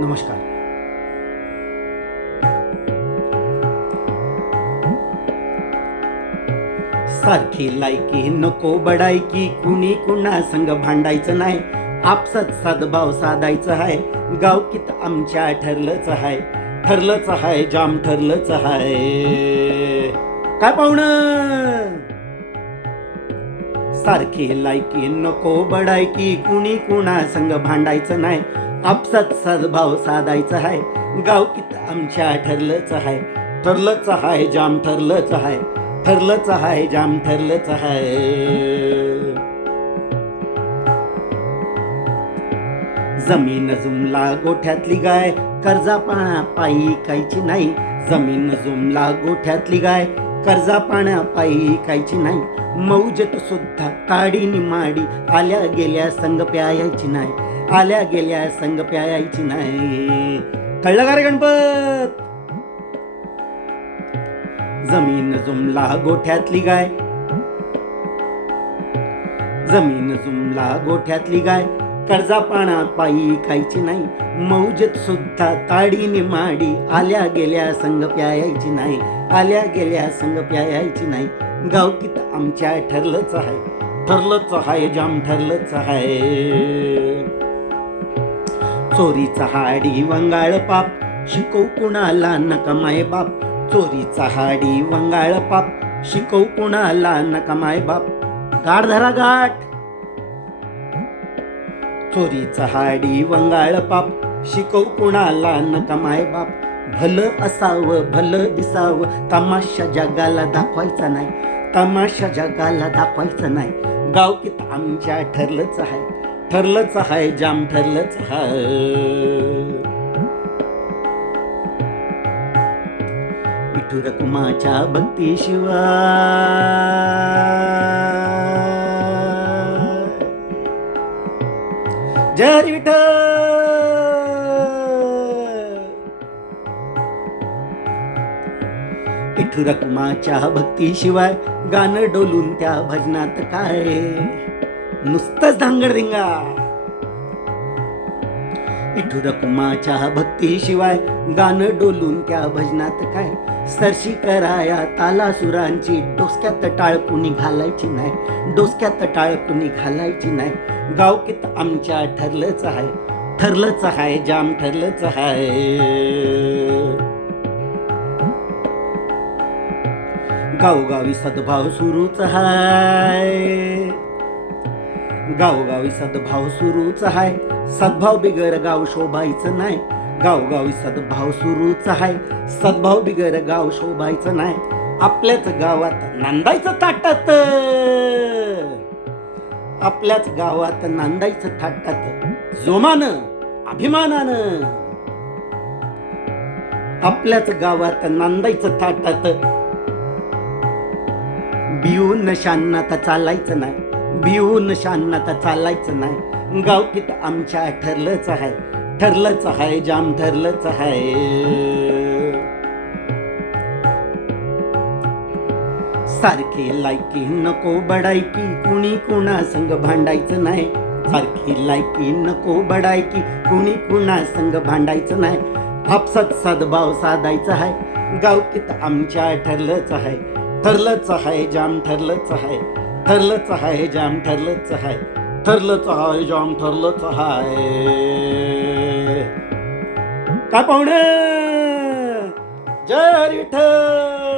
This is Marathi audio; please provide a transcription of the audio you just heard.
नमस्कार. सारखी लायकी नको बडायकी कुणी कुणा संग भांडायचं नाही. आपसात सद्भाव साधायचं आहे गावकीत आमच्या ठरलंच हाय. ठरलंच हाय जाम ठरलंच हाय. काय पाहुणं? सारखी लायकी नको बडायकी कुणी कुणा संग भांडायचं नाही. आपसात सद्भाव साधायचा आहे गावकीत आमच्या ठरलंच आहे ठरलंच आहे जाम ठरलंच आहे ठरलंच आहे जाम ठरलंच आहे जमीन जुमला गोठ्यातली गाय. कर्जा पाण्या पायी कायची नाही. जमीन जुमला गोठ्यातली गाय. कर्जा पाण्या पायी कायची नाही. मौजत सुद्धा काडीनी माडी. आल्या गेल्या संग प्यायची नाही. आल्या गेल्या संग प्यायची नाही. कळलं का रे गणपत? जमीन जुमला गोठ्यातली गाय. जमीन जुमला गोठ्यातली गाय. कर्जा पाणा पायी कायची नाही. मौजत सुद्धा ताडीने माडी आल्या गेल्या संग प्यायची नाही. आल्या गेल्या संग प्यायची नाही. गावकीत आमच्या ठरलंच आहे. ठरलंच आहे जाम ठरलंच आहे. चोरीचा हाडी वंगाळ पाप. शिकवू कुणाला नका माय बाप. चोरीचा हाडी वंगाळ पाप. शिकवू कुणाला नका माय बाप. गाठ धरा गाठ. चोरीचा हाडी वंगाळ पाप. शिकवू कुणाला नका माय बाप. भलं असावं भलं दिसावं. तमाशा जगाला दाखवायचा नाही. तमाशा जगाला दाखवायचा नाही. गावकीत आमच्या ठरलंच आहे. ठरलंच हाय जाम ठरलंच हाय. विठू रकुमाच्या भक्ती जय हरी विठू रकुमाच्या भक्तीशिवाय गाणं डोलून त्या भजनात काय? नुसतंच धांगडधिंगा विठू रकुमाच्या भक्तीशिवाय गाणं डोलून त्या भजनात काय? सरशी कराया तालासुरांची डोसक्यात टाळकुनी घालायची नाही. डोसक्यात टाळकुनी घालायची नाही. गावकीत आमच्या ठरलंच आहे ठरलंच आहे जाम ठरलंच आहे. गावगावी सद्भाव सुरूच आहे. गावगावी सद्भाव सुरूच आहे सद्भाव बिगर गाव शोभायचं नाही. गावगावी सद्भाव सुरूच आहे सद्भाव बिगर गाव शोभायचं नाही. आपल्याच गावात नांदायचं ताटात आपल्याच गावात नांदायचं थाटात. जोमानं अभिमानानं. आपल्याच गावात नांदायचं थाटात. बिऊन शांनात चालायचं नाही. भिऊन शान आता चालायचं नाही. गावकीत आमच्या ठरलंच आहे ठरलंच आहे जाम ठरलंच आहे. सारखी लायकी नको बडायकी कुणी कुणा संग भांडायचं नाही. सारखी लायकी नको बडायकी कुणी कुणा संग भांडायचं नाही. आपसात सद्भाव साधायचा आहे. गावकीत आमच्या ठरलंच आहे ठरलंच आहे जाम ठरलंच आहे. ठरलंच आहे जाम ठरलंच आहे. ठरलंच आहे जाम ठरलंच आहे. काय पाहुणे? जय हरी विठ्ठल